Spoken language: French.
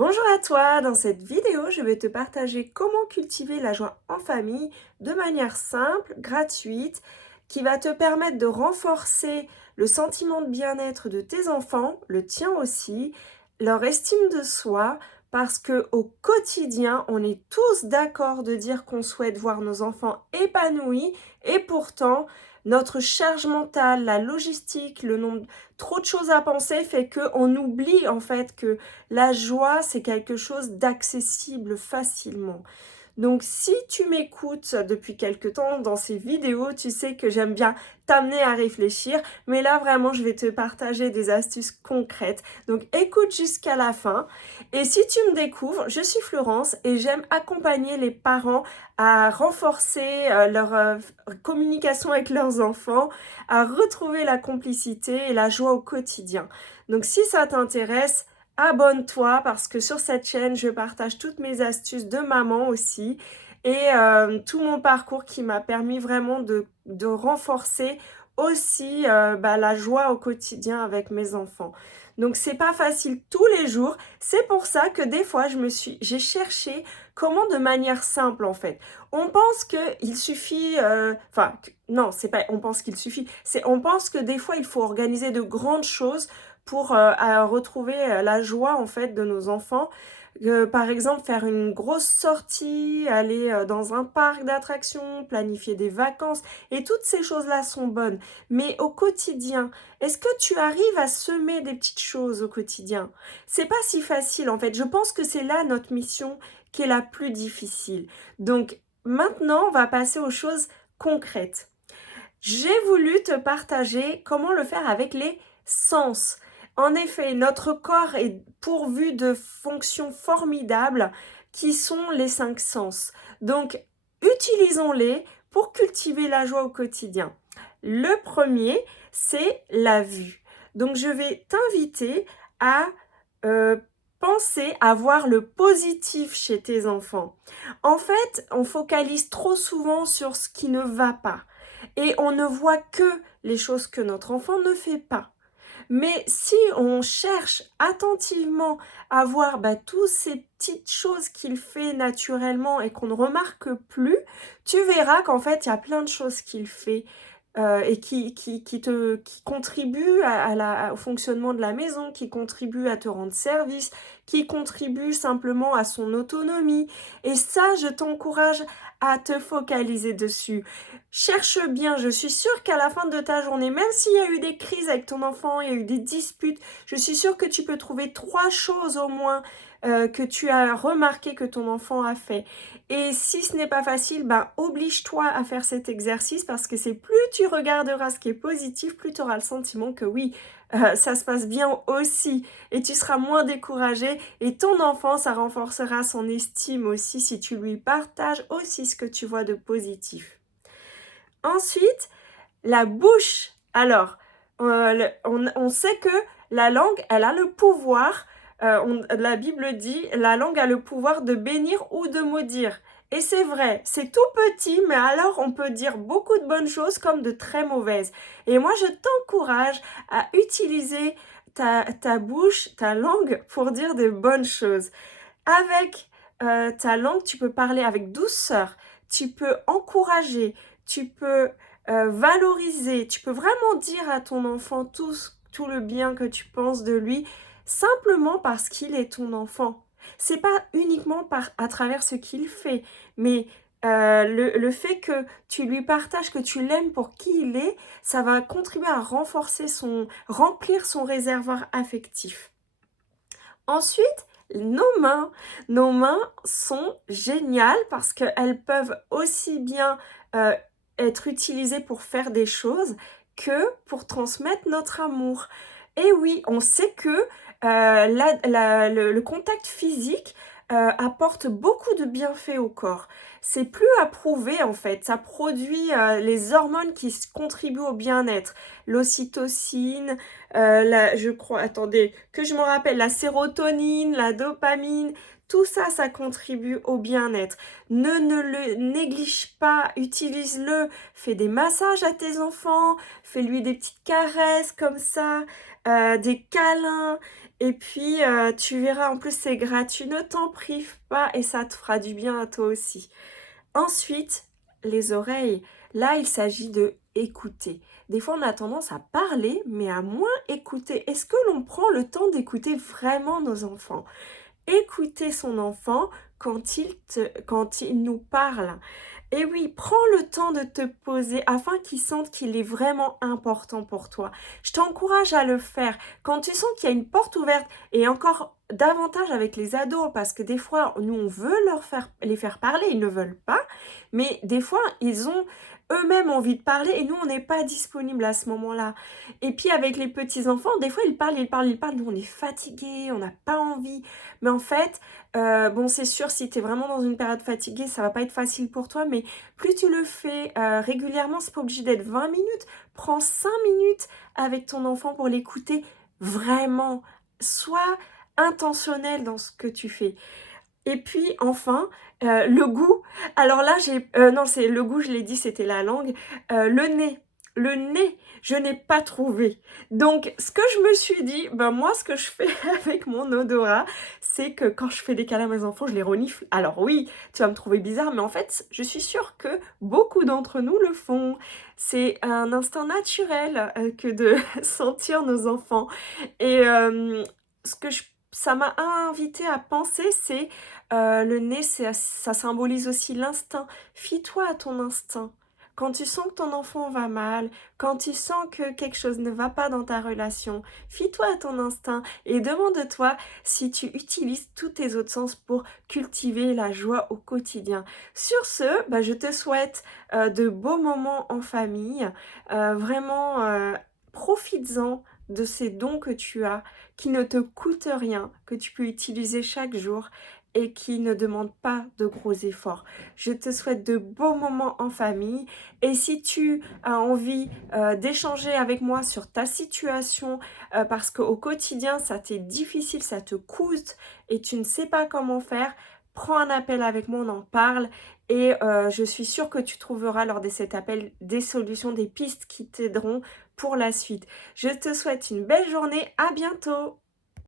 Bonjour à toi, dans cette vidéo, je vais te partager comment cultiver la joie en famille de manière simple, gratuite, qui va te permettre de renforcer le sentiment de bien-être de tes enfants, le tien aussi, leur estime de soi, parce que au quotidien, on est tous d'accord de dire qu'on souhaite voir nos enfants épanouis et pourtant, notre charge mentale, la logistique, le nombre, trop de choses à penser fait qu'on oublie en fait que la joie, c'est quelque chose d'accessible facilement. Donc si tu m'écoutes depuis quelque temps dans ces vidéos, tu sais que j'aime bien t'amener à réfléchir, mais là vraiment je vais te partager des astuces concrètes. Donc écoute jusqu'à la fin. Et si tu me découvres, je suis Florence et j'aime accompagner les parents à renforcer leur communication avec leurs enfants, à retrouver la complicité et la joie au quotidien. Donc si ça t'intéresse, abonne-toi parce que sur cette chaîne, je partage toutes mes astuces de maman aussi et tout mon parcours qui m'a permis vraiment de renforcer aussi la joie au quotidien avec mes enfants. Donc c'est pas facile tous les jours, c'est pour ça que des fois j'ai cherché comment de manière simple en fait. On pense que il suffit, non c'est pas on pense qu'il suffit, c'est on pense que des fois il faut organiser de grandes choses pour retrouver la joie en fait de nos enfants. Par exemple, faire une grosse sortie, aller dans un parc d'attractions, planifier des vacances, et toutes ces choses-là sont bonnes. Mais au quotidien, est-ce que tu arrives à semer des petites choses au quotidien? C'est pas si facile en fait. Je pense que c'est là notre mission qui est la plus difficile. Donc maintenant, on va passer aux choses concrètes. J'ai voulu te partager comment le faire avec les sens. En effet, notre corps est pourvu de fonctions formidables qui sont les 5 sens. Donc, utilisons-les pour cultiver la joie au quotidien. Le premier, c'est la vue. Donc, je vais t'inviter à euh, penser à voir le positif chez tes enfants. En fait, on focalise trop souvent sur ce qui ne va pas et on ne voit que les choses que notre enfant ne fait pas. Mais si on cherche attentivement à voir toutes ces petites choses qu'il fait naturellement et qu'on ne remarque plus, tu verras qu'en fait, il y a plein de choses qu'il fait et qui contribuent au fonctionnement de la maison, qui contribuent à te rendre service, qui contribuent simplement à son autonomie. Et ça, je t'encourage à te focaliser dessus. Cherche bien, je suis sûre qu'à la fin de ta journée, même s'il y a eu des crises avec ton enfant, il y a eu des disputes, je suis sûre que tu peux trouver 3 choses au moins que tu as remarqué que ton enfant a fait. Et si ce n'est pas facile, oblige-toi à faire cet exercice parce que c'est plus tu regarderas ce qui est positif, plus tu auras le sentiment que oui, ça se passe bien aussi et tu seras moins découragé et ton enfant, ça renforcera son estime aussi si tu lui partages aussi ce que tu vois de positif. Ensuite, la bouche. Alors, on sait que la langue, elle a le pouvoir, la Bible dit, la langue a le pouvoir de bénir ou de maudire. Et c'est vrai, c'est tout petit, mais alors on peut dire beaucoup de bonnes choses comme de très mauvaises. Et moi, je t'encourage à utiliser ta bouche, ta langue pour dire de bonnes choses. Avec ta langue, tu peux parler avec douceur, tu peux encourager, tu peux valoriser, tu peux vraiment dire à ton enfant tout le bien que tu penses de lui, simplement parce qu'il est ton enfant. C'est pas uniquement à travers ce qu'il fait, mais le fait que tu lui partages, que tu l'aimes pour qui il est, ça va contribuer à remplir son réservoir affectif. Ensuite, nos mains sont géniales parce qu'elles peuvent aussi bien euh, être utilisées pour faire des choses que pour transmettre notre amour. Et oui, on sait que le contact physique apporte beaucoup de bienfaits au corps. C'est plus à prouver en fait, ça produit les hormones qui contribuent au bien-être, l'ocytocine, je crois, attendez, que je me rappelle, la sérotonine, la dopamine, tout ça, ça contribue au bien-être. Ne le néglige pas, utilise-le, fais des massages à tes enfants, fais-lui des petites caresses comme ça, des câlins, Et puis, tu verras, en plus, c'est gratuit. Ne t'en prive pas et ça te fera du bien à toi aussi. Ensuite, les oreilles. Là, il s'agit de écouter. Des fois, on a tendance à parler, mais à moins écouter. Est-ce que l'on prend le temps d'écouter vraiment nos enfants? Écouter son enfant quand il nous parle. Et oui, prends le temps de te poser afin qu'il sente qu'il est vraiment important pour toi. Je t'encourage à le faire. Quand tu sens qu'il y a une porte ouverte, et encore davantage avec les ados, parce que des fois, nous, on veut les faire parler, ils ne veulent pas, mais des fois, ils ont eux-mêmes envie de parler et nous, on n'est pas disponible à ce moment-là. Et puis avec les petits-enfants, des fois, ils parlent, ils parlent, ils parlent, nous, on est fatigués, on n'a pas envie. Mais en fait, bon, c'est sûr, si tu es vraiment dans une période fatiguée, ça va pas être facile pour toi, mais plus tu le fais régulièrement, c'est pas obligé d'être 20 minutes, prends 5 minutes avec ton enfant pour l'écouter vraiment. Sois intentionnel dans ce que tu fais. Et puis enfin, le goût. Alors là, non, c'est le goût, je l'ai dit, c'était la langue. Le nez. Le nez, je n'ai pas trouvé. Donc, ce que je me suis dit, ben moi, ce que je fais avec mon odorat, c'est que quand je fais des câlins à mes enfants, je les renifle. Alors oui, tu vas me trouver bizarre, mais en fait, je suis sûre que beaucoup d'entre nous le font. C'est un instinct naturel que de sentir nos enfants. Et ce que ça m'a invité à penser, c'est le nez, ça symbolise aussi l'instinct. Fie-toi à ton instinct. Quand tu sens que ton enfant va mal, quand tu sens que quelque chose ne va pas dans ta relation, fie-toi à ton instinct et demande-toi si tu utilises tous tes autres sens pour cultiver la joie au quotidien. Sur ce, bah, je te souhaite de beaux moments en famille. Vraiment, profites-en de ces dons que tu as, qui ne te coûtent rien, que tu peux utiliser chaque jour et qui ne demandent pas de gros efforts. Je te souhaite de beaux moments en famille et si tu as envie d'échanger avec moi sur ta situation parce qu'au quotidien ça t'est difficile, ça te coûte et tu ne sais pas comment faire, prends un appel avec moi, on en parle et je suis sûre que tu trouveras lors de cet appel des solutions, des pistes qui t'aideront pour la suite. Je te souhaite une belle journée, à bientôt!